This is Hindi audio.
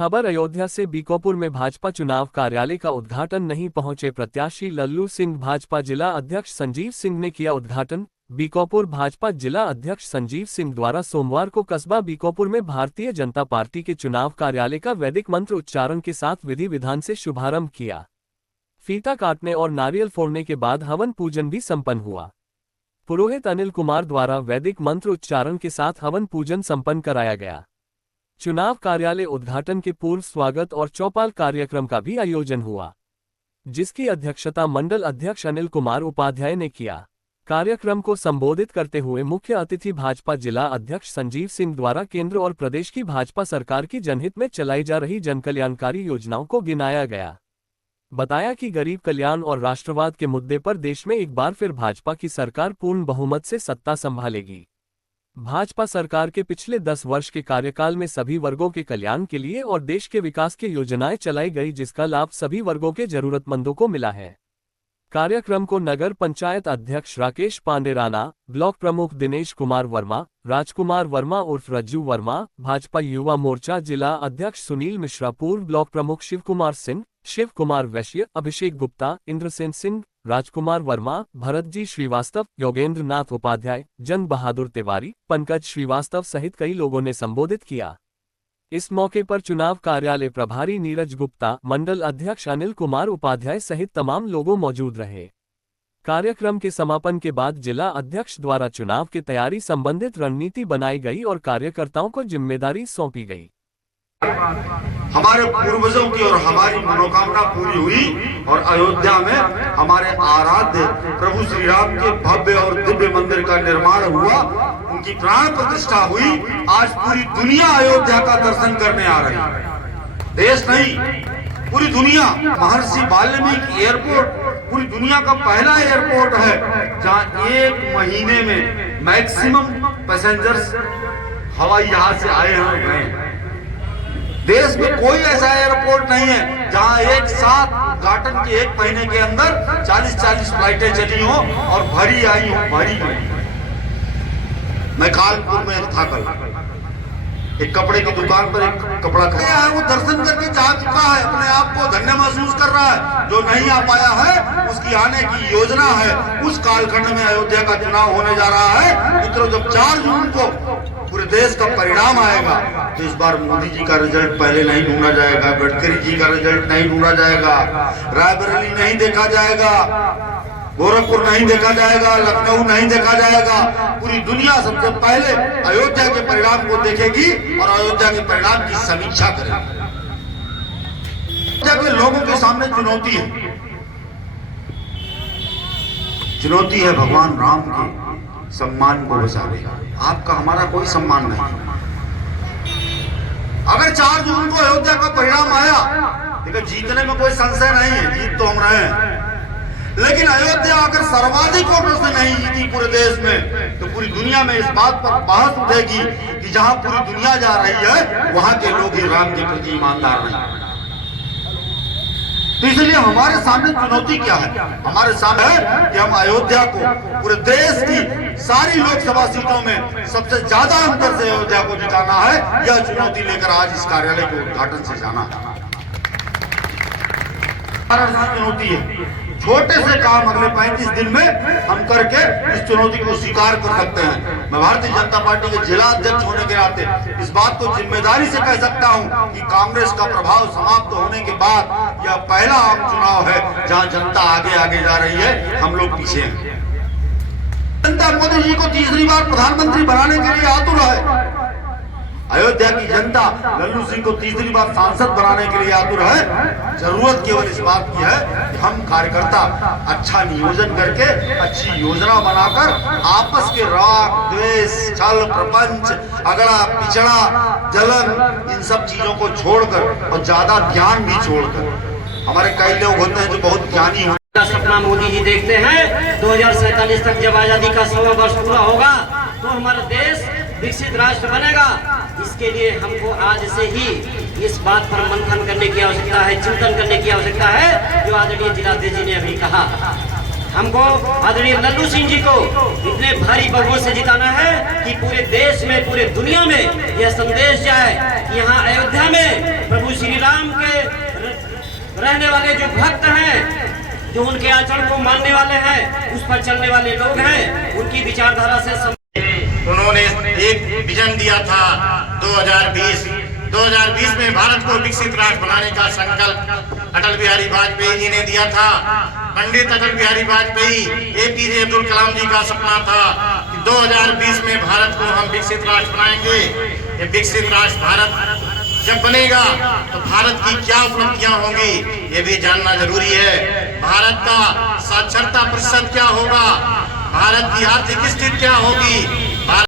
खबर अयोध्या से बीकापुर में भाजपा चुनाव कार्यालय का उद्घाटन नहीं पहुंचे प्रत्याशी लल्लू सिंह। भाजपा जिला अध्यक्ष संजीव सिंह ने किया उद्घाटन। बीकापुर भाजपा जिला अध्यक्ष संजीव सिंह द्वारा सोमवार को कस्बा बीकापुर में भारतीय जनता पार्टी के चुनाव कार्यालय का वैदिक मंत्र उच्चारण के साथ विधि विधान से शुभारंभ किया। फीता काटने और नारियल फोड़ने के बाद हवन पूजन भी संपन्न हुआ। पुरोहित अनिल कुमार द्वारा वैदिक मंत्र उच्चारण के साथ हवन पूजन संपन्न कराया गया। चुनाव कार्यालय उद्घाटन के पूर्व स्वागत और चौपाल कार्यक्रम का भी आयोजन हुआ, जिसकी अध्यक्षता मंडल अध्यक्ष अनिल कुमार उपाध्याय ने किया। कार्यक्रम को संबोधित करते हुए मुख्य अतिथि भाजपा जिला अध्यक्ष संजीव सिंह द्वारा केंद्र और प्रदेश की भाजपा सरकार की जनहित में चलाई जा रही जनकल्याणकारी योजनाओं को गिनाया गया। बताया कि गरीब कल्याण और राष्ट्रवाद के मुद्दे पर देश में एक बार फिर भाजपा की सरकार पूर्ण बहुमत से सत्ता संभालेगी। भाजपा सरकार के पिछले 10 वर्ष के कार्यकाल में सभी वर्गों के कल्याण के लिए और देश के विकास की योजनाएं चलाई गई, जिसका लाभ सभी वर्गों के जरूरतमंदों को मिला है। कार्यक्रम को नगर पंचायत अध्यक्ष राकेश पांडे राणा, ब्लॉक प्रमुख दिनेश कुमार वर्मा, राजकुमार वर्मा उर्फ रज्जू वर्मा, भाजपा युवा मोर्चा जिला अध्यक्ष सुनील मिश्रा, पूर्व ब्लॉक प्रमुख शिव कुमार सिंह, शिव कुमार वैश्य, अभिषेक गुप्ता, इंद्रसेन सिंह, राजकुमार वर्मा, भरतजी श्रीवास्तव, योगेंद्र नाथ उपाध्याय, जंग बहादुर तिवारी, पंकज श्रीवास्तव सहित कई लोगों ने संबोधित किया। इस मौके पर चुनाव कार्यालय प्रभारी नीरज गुप्ता, मंडल अध्यक्ष अनिल कुमार उपाध्याय सहित तमाम लोगों मौजूद रहे। कार्यक्रम के समापन के बाद जिला अध्यक्ष द्वारा चुनाव की तैयारी संबंधित रणनीति बनाई गई और कार्यकर्ताओं को जिम्मेदारी सौंपी गई। हमारे पूर्वजों की और हमारी मनोकामना पूरी हुई और अयोध्या में हमारे आराध्य प्रभु श्री राम के भव्य और दिव्य मंदिर का निर्माण हुआ, उनकी प्राण प्रतिष्ठा हुई। आज पूरी दुनिया अयोध्या का दर्शन करने आ रही है। देश नहीं, पूरी दुनिया। महर्षि वाल्मीकि एयरपोर्ट पूरी दुनिया का पहला एयरपोर्ट है जहां एक महीने में मैक्सिमम पैसेंजर्स हवाई जहाज से आए हैं और गए। देश में कोई ऐसा एयरपोर्ट नहीं है जहां एक साथ उद्घाटन के एक महीने के अंदर 40-40 फ्लाइटें चली हो और भरी आई हो, भरी गई। मैं कानपुर में था कल, एक कपड़े की दुकान पर एक कपड़ा खरीदा है, वो दर्शन करके जा चुका है, अपने आप को धन्य महसूस कर रहा है। जो नहीं आ पाया है उसकी आने की योजना है। उस कालखंड में अयोध्या का चुनाव होने जा रहा है। मित्रों, जब 4 जून को पूरे देश का परिणाम आएगा तो इस बार मोदी जी का रिजल्ट पहले नहीं ढूंढा जाएगा, गडकरी जी का रिजल्ट नहीं ढूंढा जाएगा, रायबरेली नहीं देखा जाएगा, गोरखपुर नहीं देखा जाएगा, लखनऊ नहीं देखा जाएगा। पूरी दुनिया सबसे पहले अयोध्या के परिणाम को देखेगी और अयोध्या के परिणाम की समीक्षा करेगी। अयोध्या के लोगों के सामने चुनौती है, चुनौती है भगवान राम के सम्मान को बचाने। आपका हमारा कोई सम्मान नहीं। अगर 4 जून को अयोध्या का परिणाम आया, देखिए जीतने में कोई संशय नहीं है, जीत तो हम रहे हैं। लेकिन अयोध्या अगर सर्वाधिक वोटों से नहीं जीती पूरे देश में, तो पूरी दुनिया में इस बात पर बहस उठेगी कि जहां पूरी दुनिया जा रही है वहां के लोग ही राम के प्रति ईमानदार नहीं। तो इसलिए हमारे सामने चुनौती क्या है? हमारे सामने है कि हम अयोध्या को पूरे देश की सारी लोकसभा सीटों में सबसे ज्यादा अंतर से अयोध्या को जिताना है। यह चुनौती लेकर आज इस कार्यालय के उद्घाटन से जाना है। चुनौती है, छोटे से काम अगले 35 दिन में हम करके इस चुनौती को स्वीकार कर सकते हैं। मैं भारतीय जनता पार्टी के जिला अध्यक्ष होने के नाते इस बात को जिम्मेदारी से कह सकता हूं कि कांग्रेस का प्रभाव समाप्त होने के बाद यह पहला आम चुनाव है जहां जनता आगे आगे जा रही है, हम लोग पीछे हैं। जनता मोदी जी को तीसरी बार प्रधानमंत्री बनाने के लिए आतुर है। अयोध्या की जनता लल्लू सिंह को तीसरी बार सांसद बनाने के लिए आतुर है। जरूरत केवल इस बात की है कि हम कार्यकर्ता अच्छा नियोजन करके अच्छी योजना बनाकर आपस के राग द्वेष, छल प्रपंच, अगड़ा पिछड़ा, जलन, इन सब चीजों को छोड़कर और ज्यादा ज्ञान भी छोड़कर, हमारे कई लोग होते हैं जो बहुत ज्ञानी होते हैं। सपना मोदी जी देखते हैं 2047 तक जब आजादी का 100वां वर्ष पूरा होगा तो हमारा देश विकसित राष्ट्र बनेगा। इसके लिए हमको आज से ही इस बात पर मंथन करने की आवश्यकता है, चिंतन करने की आवश्यकता है, जो आदरणीय जिलाध्यक्ष जी ने अभी कहा। हमको आदरणीय लल्लू सिंह जी को इतने भारी बहुमत से जिताना है कि पूरे देश में, पूरे दुनिया में यह संदेश जाए कि यहाँ अयोध्या में प्रभु रहने वाले जो भक्त हैं, जो उनके आचरण को मानने वाले हैं, उस पर चलने वाले लोग हैं, उनकी विचारधारा से उन्होंने एक विजन दिया था 2020 में भारत को विकसित राष्ट्र बनाने का संकल्प अटल बिहारी वाजपेयी जी ने दिया था। पंडित अटल बिहारी वाजपेयी, APJ अब्दुल कलाम जी का सपना था कि 2020 में भारत को हम विकसित राष्ट्र बनाएंगे। ये विकसित राष्ट्र भारत जब बनेगा तो भारत की क्या उपलब्धियां होंगी ये भी जानना जरूरी है। भारत का साक्षरता प्रतिशत क्या होगा, भारत की आर्थिक स्थिति क्या होगी,